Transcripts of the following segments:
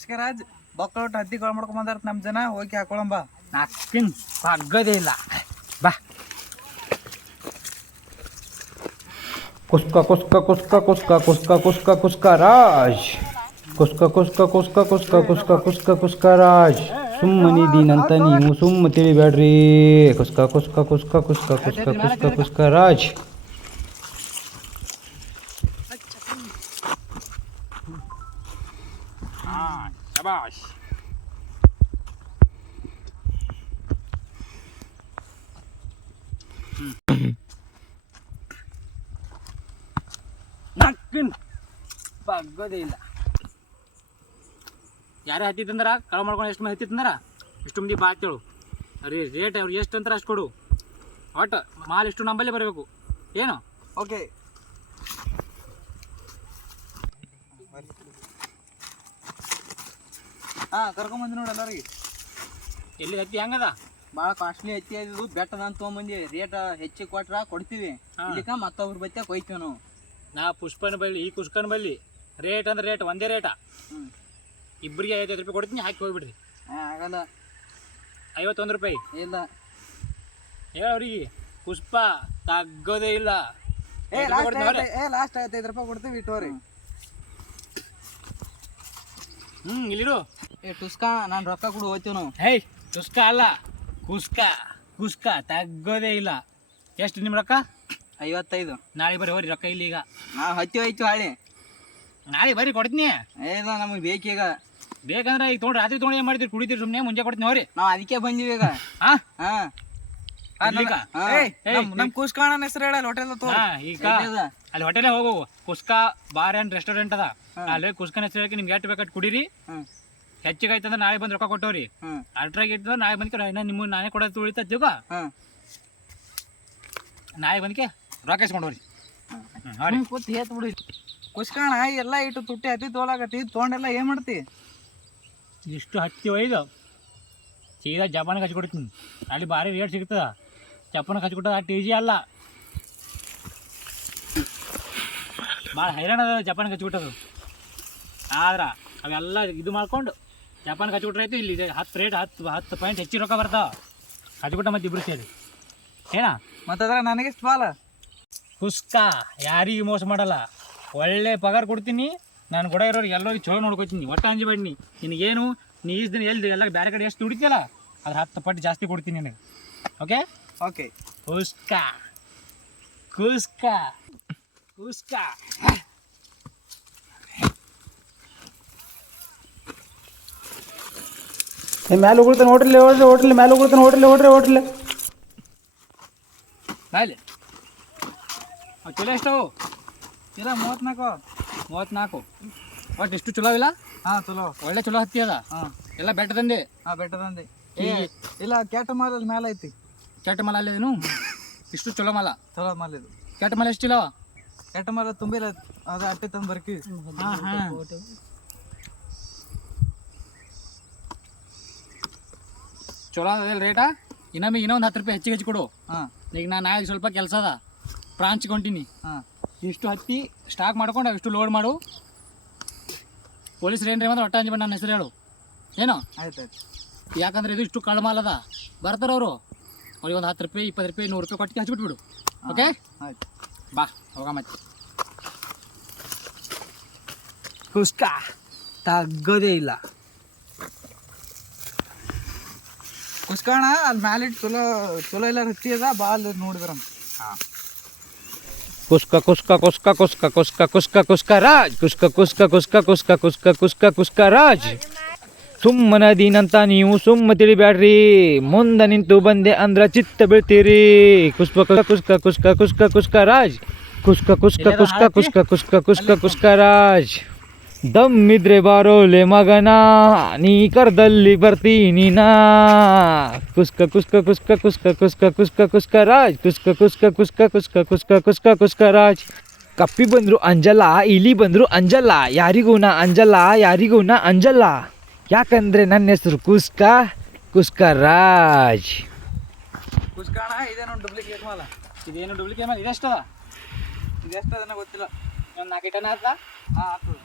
ಕುಸ್ಕರಾಜ್ ಬಕ್ಕಳೊಟ್ಟು ಹತ್ತಿಗಳು ಮಾಡ್ಕೊಂಡ್ ಬಂದಾರ ನಮ್ಮ ಜನ ಹೋಗಿ ಹಾಕೊಳಂಬ. ನಾಲ್ಕಿನ್ ಆಗೋದೇ ಇಲ್ಲ ಬಾ. ಕುಸ್ಕ ಕುಸ್ಕ ಕುಸ್ಕ ಕುಸ್ಕ ಕುಸ್ಕ ಕುಸ್ಕ ಕುಸ್ಕ ರಾಜ್ ಕುಸ್ಕ ಕುಸ್ಕ ಕುಸ್ಕ ಕುಸ್ಕ ಕುಸ್ಕ ಕುಸ್ಕ ಕುಸ್ಕ ರಾಜ್. ಸುಮ್ಮನಿದ್ದೀನಂತ ನೀವು ಸುಮ್ಮ ತಿಳಿಬೇಡ್ರಿ. ಕುಸ್ಕ ಕುಸ್ಕ ಕುಸ್ಕ ಕುಸ್ಕ ಕುಸ್ಕ ಕುಸ್ಕ ಕುಸ್ಕ ರಾಜ್. ಶಬಾಷ್. ನಾಲ್ಕಿನ್ ಆಗೋದೇ ಇಲ್ಲ. ಯಾರೇ ಹತ್ತಿತ್ತಂದ್ರ ಕಳ ಮಾಡ್ಕೊಂಡು ಎಷ್ಟು ಮಂದಿ ಹತ್ತಿತ್ತಂದ್ರ ಇಷ್ಟು ಮಂದಿ ಬಾ ಅಂತೇಳು. ಅರೆ ರೇಟ್ ಅವ್ರು ಎಷ್ಟು ಅಂತಾರೆ ಅಷ್ಟು ಕೊಡು. ಒಟ್ಟು ಮಾಲ್ ಇಷ್ಟು ನಂಬಲ್ಲೇ ಬರಬೇಕು ಏನು. ಓಕೆ ಹಾಂ ಕರ್ಕೊಂಬಂದಿ ನೋಡಿ ಎಲ್ಲರಿಗೆ. ಎಲ್ಲಿ ಹತ್ತಿ ಹೆಂಗದ? ಭಾಳ ಕಾಸ್ಟ್ಲಿ ಹತ್ತಿ ಅದು ಬೆಟ್ಟದ ಅಂತ ತೊಗೊಂಬಂದಿ. ರೇಟ್ ಹೆಚ್ಚಿಗೆ ಕೊಟ್ರ ಕೊಡ್ತೀವಿ, ಇಲ್ಲಿಕ ಮತ್ತೊಬ್ರ ಬತ್ತೆ ಕೊಯ್ತೀವಿ ನಾವು. ನಾ ಪುಷ್ಪನ ಬಳ್ಳಿ ಈ ಕುಸ್ಕನ ಬಳ್ಳಿ ರೇಟ್ ಅಂದ್ರೆ ರೇಟ್ ಒಂದೇ ರೇಟಾ. ಇಬ್ಬರಿಗೆ 55 ರೂಪಾಯಿ ಕೊಡ್ತೀನಿ, ಹಾಕಿ ಹೋಗ್ಬಿಡ್ರಿ. ಆಗಲ್ಲ. 51 ರೂಪಾಯಿ ಇಲ್ಲ ಹೇಳವ್ರಿಗೆ ಪುಷ್ಪ ತಗ್ಗೋದೇ ಇಲ್ಲ. ಲಾಸ್ಟ್ 55 ರೂಪಾಯಿ ಕೊಡ್ತೀವಿ ಇಟ್ಟೋರಿ. ಇಲ್ಲಿರು. ಟುಸ್ಕ ನಾನು ರೊಕ್ಕ ಕೊಡು ಹೋಗ್ತೀವಿ ನಾವು. ಹೇ ಟುಸ್ಕ ಅಲ್ಲ ಕುಸ್ಕ ಕುಸ್ಕ ತಗ್ಗೋದೇ ಇಲ್ಲ. ಎಷ್ಟು ನಿಮ್ಮ ರೊಕ್ಕ? 55. ನಾಳೆ ಬರ್ರಿ ಹೋರಿ ರೊಕ್ಕ ಇಲ್ಲಿ. ಈಗ ನಾವು ಹತ್ತಿ ಹೋಯ್ತು ಹಾಳಿ. ನಾಳೆ ಬರ್ರಿ ಕೊಡ್ತೀನಿ. ಇಲ್ಲ ನಮಗೆ ಬೇಕೀಗ. ಬೇಕಂದ್ರೆ ಈಗ ತೊಗೊಂಡ್ರೆ ರಾತ್ರಿ ತೊಗೊಂಡು ಏನು ಮಾಡ್ತೀರಿ? ಕುಡಿತೀರಿ ಸುಮ್ಮನೆ, ಮುಂಜೆ ಕೊಡ್ತೀನಿ ಹೋರಿ. ನಾವು ಅದಕ್ಕೆ ಬಂದೀವಿ ಈಗ. ನಮ್ ಕುಸ್ಕಾಣ ಹೆಸರು ಹೇಳಲ್ಲ ಹೋಟೆಲ್ ಈಗ ಅಲ್ಲಿ ಹೋಟೆಲೇ ಹೋಗು. ಕುಸ್ಕ ಬಾರ್ ಅಂಡ್ ರೆಸ್ಟೋರೆಂಟ್ ಅದ ಅಲ್ಲಿ. ಕುಸ್ಕನ ಹೆಸರು ಹೇಳಿ ನಿಮ್ಗೆ ಎಷ್ಟು ಬೇಕಾದ್ರೆ ಕುಡೀರಿ. ಹೆಚ್ಚಿಗೆ ಆಯ್ತಂದ್ರೆ ನಾಳೆ ಬಂದು ರೊಕ್ಕ ಕೊಟ್ಟವ್ರಿ. ಅಲ್ಟ್ರಾಗಿ ಇರ್ತದ ನಾಳೆ ಬಂದ್ಕೆ ನಿಮ್ಮ ನಾನೇ ಕೊಡೋದು ಉಳಿತತ್ತೀಗ. ನಾಳೆ ಬಂದ್ಕೆ ರೊಕ್ಕ ಇಸ್ಕೊಂಡವ್ರಿ. ಕೂತ್ ಹೇತ್ ಬಿಡಿ. ಕುಸ್ಕಾಣ ಎಲ್ಲ ಇಟ್ಟು ತುಟ್ಟಿ ಹತ್ತಿ ತೋಲಾಗತ್ತಿ ತೊಗೊಂಡೆಲ್ಲ ಏನ್ ಮಾಡ್ತಿ? ಇಷ್ಟು ಹತ್ತಿ ಒಯ್ದು ಸೀದಾ ಜಪಾನಿಗೆ ಹಚ್ಕೊಡ್ತೀನಿ. ಅಲ್ಲಿ ಭಾರಿ ರೇಟ್ ಸಿಗ್ತದ. ಜಪಾನಿಗೆ ಹಚ್ಕೊಟ್ಟದ ಅಷ್ಟು ಈಜಿ ಅಲ್ಲ, ಭಾಳ ಹೈರಾಣ ಅದ ಜಪಾನಿಗೆ ಹಚ್ಕೊಟ್ಟದು. ಆದ್ರೆ ಅವೆಲ್ಲ ಇದು ಮಾಡ್ಕೊಂಡು ಜಪಾನಿಗೆ ಹಚ್ಕೊಟ್ರೆ ಆಯ್ತು. ಇಲ್ಲಿ 10 ರೇಟ್ 10 ಪಾಯಿಂಟ್ ಹೆಚ್ಚಿಗೆ ರೊಕ್ಕ ಬರ್ತಾವ ಹಚ್ಕೊಟ್ಟ. ಮತ್ತೆ ಇಬ್ರು ಸೇರಿ ಏನಾ ಮತ್ತದ್ರ ನನಗೆಷ್ಟು ಬಾಲ. ಕುಸ್ಕ ಯಾರಿಗೂ ಮೋಸ ಮಾಡಲ್ಲ. ಒಳ್ಳೆ ಪಗಾರ ಕೊಡ್ತೀನಿ. ನಾನು ಕೂಡ ಇರೋರಿಗೆ ಎಲ್ಲರಿಗೆ ಚಲೋ ನೋಡ್ಕೊತೀನಿ. ಒಟ್ಟು ಅಂಜಬೇಡಿ. ನಿನಗೇನು ನೀ ಈಸ್ ದಿನ ಎಲ್ಲಿ ಎಲ್ಲ ಬೇರೆ ಕಡೆ ಎಷ್ಟು ದುಡಿತೀಯಲ್ಲ ಅದ್ರ 10 ಪಟ್ಟು ಜಾಸ್ತಿ ಕೊಡ್ತೀನಿ ನಿನಗೆ. Okay okay. ಕುಸ್ಕ ಕುಸ್ಕ ಕುಸ್ಕ. ಮ್ಯಾಲೆ ಹೋಗ್ತಾನೆ ಹೋಟ್ಲ್ ಹೋಟ್ಲ್ ಹೋಟ್ಲ್ ಮ್ಯಾಲೆ ಹೋಗ್ತಾನೆ ಹೋಟ್ಲ್ ಹೋಟ್ರಿ ಹೋಟ್ಲ್ ಮೇಲೆ ಚಲೋ ಎಷ್ಟವು? ಇಲ್ಲ 34. 34. ಒಟ್ಟು ಇಷ್ಟು ಚಲೋ ಇಲ್ಲ. ಹಾಂ ಚಲೋ ಒಳ್ಳೆ ಚಲೋ ಹತ್ತಿ ಅದ. ಎಲ್ಲ ಬೆಟ್ಟದಂದೆ. ಹಾಂ ಬೆಟ್ಟದಂದೆ. ಇಲ್ಲ ಕೆಟ್ಟ ಮಾಲ ಮೇಲೆ ಐತಿ. ಕೆಟ್ಟ ಮಲ ಅಲ್ಲೇನು? ಇಷ್ಟು ಚಲೋ ಮಲ. ಚಲೋ ಮಾಲ ಇದು. ಕೆಟ್ಟ ಮಲ ಎಷ್ಟು ಇಲ್ಲವ? ಕೆಟ್ಟ ಮಾಲ ತುಂಬಿಲ್ಲ. ಅದು ಅಟ್ಟೆ ತಂದು ಬರ್ಕಿ. ಚಲೋ ಅದ ರೇಟಾ. ಇನ್ನೊಮ್ಮೆ ಇನ್ನೊಂದು 10 ರೂಪಾಯಿ ಹೆಚ್ಚಿಗೆ ಕೊಡು. ಈಗ ನಾನು ನಾಳೆ ಸ್ವಲ್ಪ ಕೆಲಸ ಅದ ಬ್ರಾಂಚ್ಗೆ ಹೊಂಟೀನಿ. ಇಷ್ಟು ಹತ್ತಿ ಸ್ಟಾಕ್ ಮಾಡ್ಕೊಂಡು ಇಷ್ಟು ಲೋಡ್ ಮಾಡು. ಪೊಲೀಸ್ರು ಏನ್ರಿ ಅಂದ್ರೆ ಒಟ್ಟ ಅಂಜಿ ನನ್ನ ಹೆಸರು ಹೇಳು ಏನೋ. ಆಯ್ತು. ಯಾಕಂದ್ರೆ ಇದು ಇಷ್ಟು ಕಳ್ಳ ಮಾಲ್ ಅದ. ಬರ್ತಾರೆ ಅವರು. ಅವ್ರಿಗೆ ಒಂದು 10 ರೂಪಾಯಿ 20 ರೂಪಾಯಿ 100 ರೂಪಾಯಿ ಕೊಟ್ಟು ಹಚ್ಬಿಟ್ಬಿಡು. ಓಕೆ ಆಯ್ತು ಬಾ ಹೋಗ. ಮತ್ತೆ ಕುಸ್ಕ ತಗ್ಗೋದೇ ಇಲ್ಲ. ಕುಸ್ಕಾಣ ಅಲ್ಲಿ ಮ್ಯಾಲಿಟ್ಟು ಚಲೋ ಚಲೋ ಎಲ್ಲ ಹತ್ತಿ ಅದ. ಬಾ ಅಲ್ಲಿ ನೋಡಿದ್ರ. ಕುಸ್ಕ ಕುಸ್ಕ ಕುಸ್ಕ ಕುಸ್ಕ ಕುಸ್ಕ ಕುಸ್ಕ ಕುಸ್ಕ ರಾಜ್ ಕುಸ್ಕ ಕುಸ್ಕ ಕುಸ್ಕ ಕುಸ್ಕ ಕುಸ್ಕ ಕುಸ್ಕ ಕುಸ್ಕ ರಾಜ್. ಸುಮ್ಮನದೀನಂತ ನೀವು ಸುಮ್ಮ ತಿಳಿಬ್ಯಾಡ್ರಿ. ಮುಂದೆ ನಿಂತು ಬಂದೆ ಅಂದ್ರ ಚಿತ್ತ ಬೀಳ್ತೀರಿ. ಕುಸ್ಕ ಕುಸ್ಕ ಕುಸ್ಕ ಕುಸ್ಕ ಕುಸ್ಕ ರಾಜ್ ಕುಸ್ಕ ಕುಸ್ಕ ಕುಸ್ಕ ಕುಸ್ಕ ಕುಸ್ಕ ಕುಸ್ಕ ಕುಸ್ಕ ರಾಜ್. ದಮ್ಮಿದ್ರೆ ಬಾರೋಲೆ ಮಗನ ನೀ ಕರ್ದಲ್ಲಿ ಬರ್ತೀನಿ ನಾ. ಕುಸ್ಕ ಕುಸ್ಕ ಕುಸ್ಕ ಕುಸ್ಕ ಕುಸ್ಕ ಕುಸ್ಕ ಕುಸ್ಕ ರಾಜ್ ಕುಸ್ಕ ಕುಸ್ಕ ಕುಸ್ಕ ಕುಸ್ಕ ಕುಸ್ಕ ಕುಸ್ಕ ಕುಸ್ಕ ರಾಜ್. ಕಪ್ಪಿ ಬಂದ್ರು ಅಂಜಲ್ಲ, ಇಲಿ ಬಂದ್ರು ಅಂಜಲ್ಲ, ಯಾರಿಗೂ ನಾ ಅಂಜಲ್ಲ, ಯಾರಿಗೂ ನಾ ಅಂಜಲ್ಲ. ಯಾಕಂದ್ರೆ ನನ್ನ ಹೆಸರು ಕುಸ್ಕ ಕುಸ್ಕ ರಾಜ್. ಕುಸ್ಕಾಣ ಇದೇನೋ ಡೂಪ್ಲಿಕೇಟ್ ಮಾಲ. ಇದೇನು ಡೂಪ್ಲಿಕೇಟ್ ಮಾಲ್? ಇದೆಷ್ಟದ? ಇದೆಷ್ಟು ಅದನ್ನ ಗೊತ್ತಿಲ್ಲ. ಒಂದು 4 ಟನ್ ಆಯ್ತಾ? ಹಾಂ ಆಗ್ತದೆ.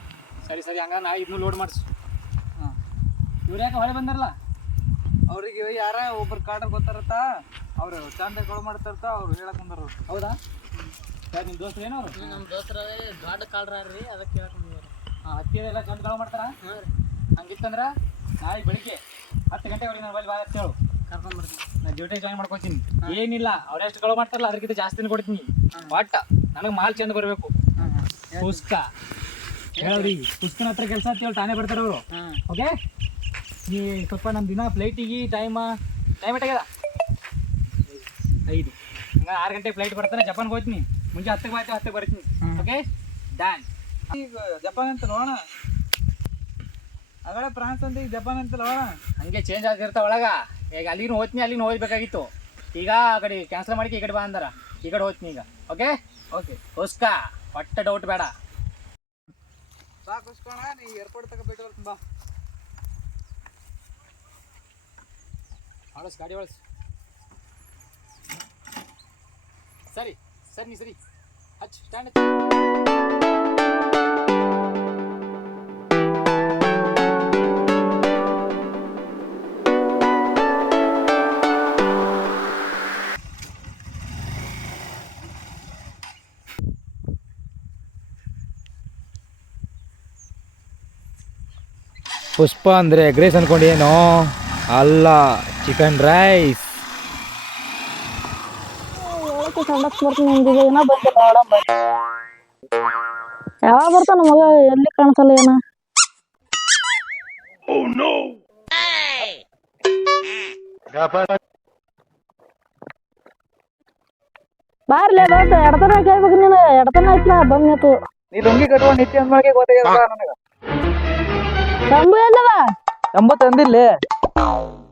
ಸರಿ ಸರಿ ಹಂಗ ನಾ ಇದನ್ನು ಲೋಡ್ ಮಾಡಿಸು. ಹಾಂ ಇವ್ರು ಯಾಕೆ ಹೊಳೆ ಬಂದಾರಲ್ಲ? ಅವ್ರಿಗೆ ಯಾರ ಒಬ್ರು ಕಾಡರ್ ಗೊತ್ತಾರತ್ತ, ಅವ್ರು ಚಂದ ಕಳು ಮಾಡ್ತಾರತ್ತ, ಅವ್ರು ಹೇಳಕ್ ಬಂದಾರ. ಹೌದಾ? ಯಾರು ನಿಮ್ಮ ದೋಸ್ತರು ಏನೋ? ನಮ್ಮ ದೋಸ್ತರ ದೊಡ್ಡ ಕಾಳ್ರಿ ಅದಕ್ಕೆ ಕೇಳ್ಕೊಂಡಿದ್ದಾರೆ. ಹತ್ತಿ ಎಲ್ಲ ಚಂದ ಕಳು ಮಾಡ್ತಾರ? ಹಂಗಿತ್ತಂದ್ರ ನಾಳೆ ಬೆಳಿಗ್ಗೆ 10 ಗಂಟೆವರೆಗೆ ನಾನು ಬಲ್ಲಿ ಬಾ ಅಂತ ಹೇಳು, ಕರ್ಕೊಂಡ್ಬರ್ತೀನಿ. ನಾನು ಡ್ಯೂಟಿ ಜಾಯಿನ್ ಮಾಡ್ಕೊತೀನಿ. ಏನಿಲ್ಲ ಅವ್ರು ಎಷ್ಟು ಕಳು ಮಾಡ್ತಾರಲ್ಲ ಅದಕ್ಕಿಂತ ಜಾಸ್ತಿನ ಕೊಡ್ತೀನಿ. ಒಟ್ಟ ನನಗೆ ಮಾಲ್ ಚಂದ ಬರಬೇಕು. ಪುಸ್ಕ ಹೇಳ್ರಿ, ಪುಸ್ಕನ ಹತ್ರ ಕೆಲಸ ಅಂತ ಹೇಳಿ ತಾನೇ ಬರ್ತಾರೆ ಅವರು. ಓಕೆ, ನೀ ಸ್ವಲ್ಪ ನಮ್ಮ ದಿನ ಫ್ಲೈಟಿಗೆ ಟೈಮ್ ಎಷ್ಟಾಗ್ಯದ? 5. ಹಂಗೆ 6 ಗಂಟೆಗೆ ಫ್ಲೈಟ್ ಬರ್ತಾನೆ. ಜಪಾನ್ಗೆ ಹೋಗ್ತೀನಿ. ಮುಂಚೆ 10ಕ್ಕೆ ಬಾಯ್ತು, 10ಕ್ಕೆ ಬರ್ತೀನಿ. Okay done. ಈಗ ಜಪಾನ್ ಅಂತ ನೋಡೋಣ, ಅಗಳೆ ಫ್ರಾನ್ಸ್ ಅಂತ ಈಗ ಜಪಾನ್ ಅಂತ ನೋಡೋಣ. ಹಂಗೆ ಚೇಂಜ್ ಆಗಿರ್ತಾವ ಒಳಗ. ಈಗ ಅಲ್ಲಿನೂ ಹೋಗ್ತೀನಿ, ಅಲ್ಲಿನೂ ಹೋಗ್ಬೇಕಾಗಿತ್ತು. ಈಗ ಆ ಕಡೆ ಕ್ಯಾನ್ಸಲ್ ಮಾಡಿ ಈ ಕಡೆ ಬಾ ಅಂದಾರ, ಈ ಕಡೆ ಹೋಗ್ತೀನಿ ಈಗ. ಓಕೆ ಓಕೆ, ಪುಸ್ಕ ಒಟ್ಟ ಡೌಟ್ ಬೇಡ. ಸಾಕೋಸ್ಕೋಣ, ನೀ ಏರ್ಪೋರ್ಟ್ ತಗ ಬಿಟ್ಟು ಬರ್ತೀನಿ ಬಾ. ಹೊಳಸ್ ಗಾಡಿ ಹೊಳಸ್. ಸರಿ ಸರಿ ನೀ ಸರಿ ಹಚ್ ಸ್ಟ್ಯಾಂಡ್. ಪುಷ್ಪ ಅಂದರೆ ಎಗ್ ರೈಸ್ ಅನ್ಕೊಂಡೇನೋ? ಅಲ್ಲ, ಚಿಕನ್ ರೈಸ್. ಯಾವಾಗ ಬರ್ತಾನ ಮಗ? ಎಲ್ಲಿ ಕಾಣಿಸಲ್ಲ ಏನ? ಬಾರ್ಲೇ ದೋಸ್ತ, ಎಡತನ ಕೇಳ್ಬೇಕು ನೀನು. ಎಡತನ ಆಯ್ತಲ್ಲ ಬಂದ್ತು. ನೀ ಲುಂಗಿ ಕಟ್ಕೊಂಡು ನಿತ್ಯ ಅಂದ್ಮಾಗೆ ಗೊತ್ತಾಗ್ಯದ ನನಗೆ. ತಂಬು ಎಲ್ಲವ? ತಂಬು ತಂದಿಲ್ಲ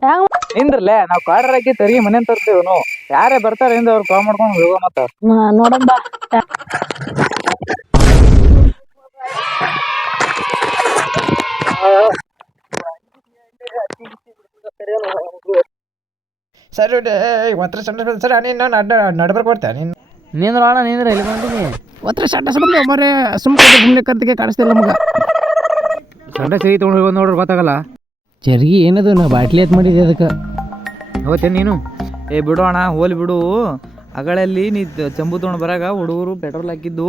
ಹೆಂಗ್ ನಿಂದ್ರಲ್ಲೇ, ನಾವು ಕಾಡರ್ ಹಾಕಿ ತೆರಿಗೆ ಮನೆ ತರ್ತೇವೆ. ನಾವು ಯಾರೇ ಬರ್ತಾರೆ ಇಂದ ಅವ್ರು ಕಾಲ್ ಮಾಡ್ಕೊಂಡು ಹೋಗೋ. ಮತ್ತ ನೋಡಂಬ. ಸರಿ ಒಂಥರ ಸಣ್ಣ ಸರ್, ನೀನು ನಡ್ಬರ್ಕ್ ಬರ್ತಾ ನೀನು? ನಿಂದ್ರ ಅಣ್ಣ ನಿಂದ್ರ ಎಲ್ಲಿ ಬಂದಿನಿ? ಒಂಥರ ಸಣ್ಣ ಸಣ್ಣ ಮರೆ ಸುಮ್ಮನೆ ಕರ್ತಿಗೆ ಕಾಣಿಸ್ತಿಲ್ಲ ನಮ್ಗೆ. ಸಣ್ಣ ಸಿಹಿ ತೊಗೊಂಡು ನೋಡ್ರಿ ಗೊತ್ತಾಗಲ್ಲ. ಚರ್ಗಿ ಏನದು? ನಾ ಬಾಟ್ಲಿ ಎತ್ ಮಾಡಿದ್ದೆ ಅದಕ್ಕೆ. ಹೋಗ್ತೇನೆ ನೀನು? ಬಿಡೋಣ, ಹೋಲಿ ಬಿಡು. ಅಗಳಲ್ಲಿ ನೀ ಚಂಬು ತೊಗೊಂಡು ಬರಾಗ ಹುಡುಗರು ಪೆಟ್ರೋಲ್ ಹಾಕಿದ್ದು,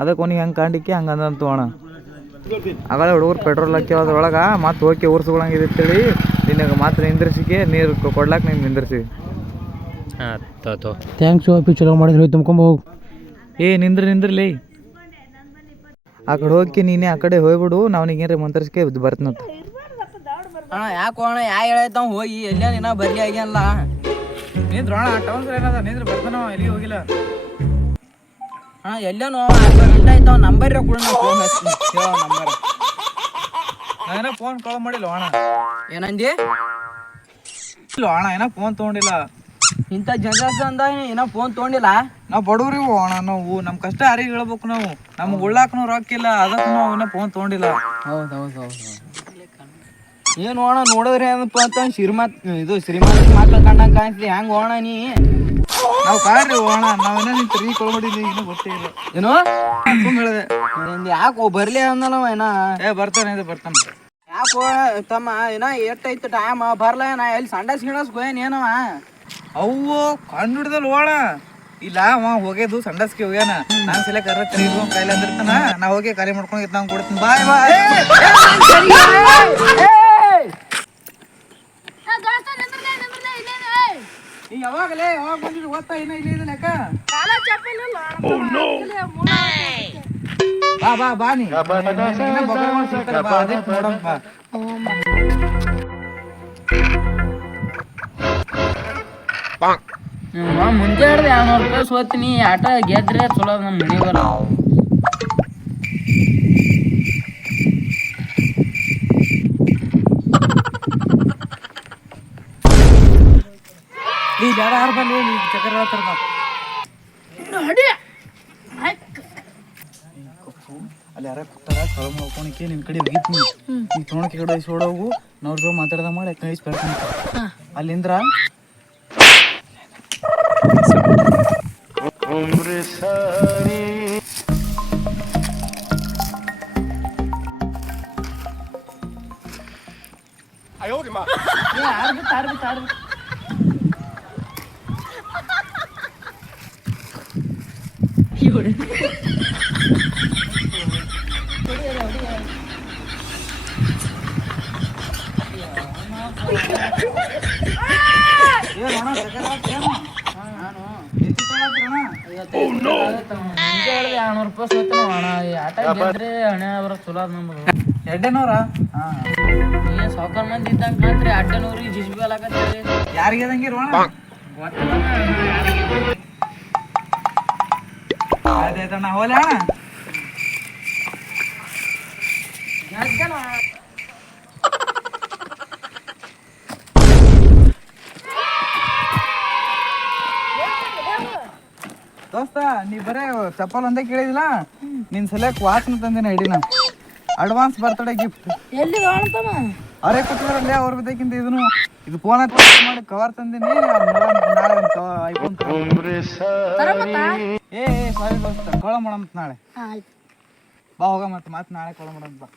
ಅದಕ್ಕೆ ಅವ್ನಿಗೆ ಹಂಗೆ ಕಾಂಡಿಕ್ಕೆ ಹಂಗೆ ಅಂದಂತ ಅಣ್ಣ. ಆಗಲೇ ಹುಡುಗರು ಪೆಟ್ರೋಲ್ ಹಾಕಿ ಅದ್ರೊಳಗೆ ಮತ್ತೆ ಹೋಗಿ ಉರ್ಸ್ಕೊಳಂಗಿದೆ ಅಂತೇಳಿ ನಿನಗೆ ಮಾತ್ರ ನಿಂದ್ರಿಸಿಕೆ ನೀರು ಕೊಡ್ಲಾಕ ನೀನು ನಿಂದ್ರಿಸಿ. ಥ್ಯಾಂಕ್ಸ್ ಅಪ್ಪಿ, ಚಲೋ ಮಾಡಿದ್ರೆ ಹೋಗಿ ತುಂಬ್ಕೊಂಬ ಹೋಗು. ನಿಂದ್ರಲಿ ಆ ಕಡೆ ಹೋಗಿ ನೀನೇ ಆ ಕಡೆ ಹೋಗ್ಬಿಡು. ನಾವು ನಿಗೇನ್ರಿ ಮಂತರ್ಸ್ಕೆ ಬರ್ತೀನಂತ. ಅಣ್ಣ ಯಾಕೋ ಅಣ್ಣ ಯಾ ಹೇಳೈತ ಹೋಗಿ ಎಲ್ಲ ನಿನ್ನ ಬರ್ಲಿ ಆಗ್ಯಾನಲ್ಲ. ನಿಂದ್ರೋಣ, ಟೌನ್ ಏನದ ನಿಂದ್ರ ಬರ್ತಾನ, ಎಲ್ಲಿಗೆ ಹೋಗಿಲ್ಲ. ಅಣ್ಣ ಎಲ್ಲೇನೋ ಅರ್ಧ ಗಂಟೆ ಆಯ್ತು. ನಂಬರ್ ಕೂಡ ಫೋನ್ ಹಚ್ತೀನಿ, ಹೇಳೋ ನಂಬರ್. ನಾನೇನೋ ಫೋನ್ ಕಾಲ್ ಮಾಡಿಲ್ಲ ಅಣ್ಣ. ಏನಂದಿ? ಇಲ್ಲ ಅಣ್ಣ, ಏನೋ ಫೋನ್ ತೊಗೊಂಡಿಲ್ಲ. ಇಂಥ ಜನಸ ಅಂದ ಏನೋ ಫೋನ್ ತೊಗೊಂಡಿಲ್ಲ. ನಾವು ಬಡವ್ರಿವು ಅಣ್ಣ, ನಾವು ನಮ್ಮ ಕಷ್ಟ ಯಾರಿಗೆ ಹೇಳ್ಬೇಕು? ನಾವು ನಮ್ಗೆ ಉಳ್ಳಾಕನು ರೊಕ್ಕಿಲ್ಲ, ಅದಕ್ಕೆ ನಾವು ಏನೋ ಫೋನ್ ತೊಗೊಂಡಿಲ್ಲ. ಹೌದು ಏನು ಅಣ್ಣ ನೋಡಿದ್ರೆ ಏನಪ್ಪ ಅಂತ ಶ್ರೀಮಂತ ಮಕ್ಳು ಕಂಡಂಗೆ ಕಾಣಿಸ್ಲಿ. ಹೆಂಗೆ ಹೋಣ ನೀ? ನಾವು ಕಾಡ್ರಿ ಅಣ್ಣ, ನಾವೇನೋ ನಿಂತ ರೀ ಕಾಲ್ ಮಾಡಿದ್ವಿ, ಇನ್ನೂ ಗೊತ್ತಿಲ್ಲ. ಏನು ಸುಮ್ ಹೇಳಿದೆ. ಯಾಕೋ ಬರ್ಲಿ ಅಂದಲ್ಲವ ಏನ? ಬರ್ತಾನೆ ಯಾಕೋ ತಮ್ಮ ಏನ ಎಷ್ಟೈತು ಟೈಮ್ ಬರ್ಲ ಏನ? ಎಲ್ಲಿ ಸಂಡಸ್ ಗಿಡಸ್ ಹೋಯನ್ ಏನವ? ಅವು ಕಂಡು ಹಿಡ್ದಲ್ ಹೋಣ ಇಲ್ಲ. ಅವ ಹೋಗ್ಯದು ಸಂಡಸ್ಗೆ ಹೋಗ್ಯಾನ. ನಾನು ಸಲ ಕರ ತೆರೀದು ಕೈಲಿ ಅಂದಿರ್ತಾನ. ನಾ ಹೋಗಿ ಖಾಲಿ ಮಾಡ್ಕೊಂಡು ನಾವು ಕೊಡ್ತೀನಿ. ಬಾಯ್ ಬಾಯ್. ನೀ ಯಾವಾಗಲೇ ಯಾವಾಗ ಬಂದಿದ್ದು ಗೊತ್ತಾ? ಇನ್ನ ಇಲ್ಲಿ ಇದೆ ಲೆಕ್ಕ. ಬಾ ನೀ ನೋಡಂಗ ಬಾ. ಮುಂಜೆ ಹಿಡ್ದು 200 ರೂಪಾಯಿ ಸೋತೀನಿ. ಆಟ ಗೆದ್ರೆ ಚಲೋ ನಮ್ಮ ಮನೆ ಬರ. ನೀ ಬೇಡ ಯಾರು ಬಲ್ಲಿ ನೀ ಚಕ್ರ ಹೇಳ್ತಾರ. ಅಲ್ಲಿ ಯಾರ ಕೊಟ್ಟಾರ ಕಳು ಮಾಡ್ಕೊಳಕ್ಕೆ ನಿನ್ ಕಡೆ ಹೋಗಿತ್ನಿ. ನೀ ತೊಗೊಳಕ್ಕೆ ಕಡೆ ಸೋಡೋಗು, ನೋಡ್ದು ಮಾತಾಡ್ದ ಮಾಡಿ ಕಳಿಸಿ ಬೆಳ್ಕೊಂತ ಅಲ್ಲಿಂದ್ರ. ಎಡ್ಡೆನೂರ ಸಾವ್ಕಾರ ಮಂದಿ ಇದ್ದಂಗ ಕಾಣ್ತ್ರಿ ಅಡ್ಡನೂರಿಗೆ ಜಿಸ್ಬಿ ಅಲಾಕತ್ತೀರಿ ಯಾರಿಗೆ ಅದಂಗಿರೋಣ ಆಯ್ತಾಯ್ತಣ್ಣ ಹೋಲೆ ಅಣ್ಣ ದೋಸ್ತ ನೀ ಬರೇ ಚಪ್ಪಲ್ ಒಂದೇ ಕೇಳಿದಿಲ್ಲ ನಿನ್ ಸಲಕ್ ವಾಚ್ನ ತಂದಿನ ಹಿಡಿನ ಅಡ್ವಾನ್ಸ್ ಬರ್ತಡೇ ಗಿಫ್ಟ್ ಎಲ್ಲಿ ಕಾಣ್ತಾನ ಅವರೇ ಕೊಟ್ಟಿದ್ರಲ್ಲಿ ಅವ್ರ ಬಿದ್ದಕ್ಕಿಂತ ಇದನ್ನು ಇದು ಫೋನ್ ಮಾಡಿ ಕವರ್ ತಂದಿನಿ ಐಫೋನ್ ಏ ಸಾರಿ ದೋಸ್ತ ಕೊಳ ಮಾಡಂತ ನಾಳೆ ಆಯ್ತು ಬಾ ಹೋಗ ಮತ್ತೆ ನಾಳೆ ಕೊಳ ಮಾಡಂತ ಬಾ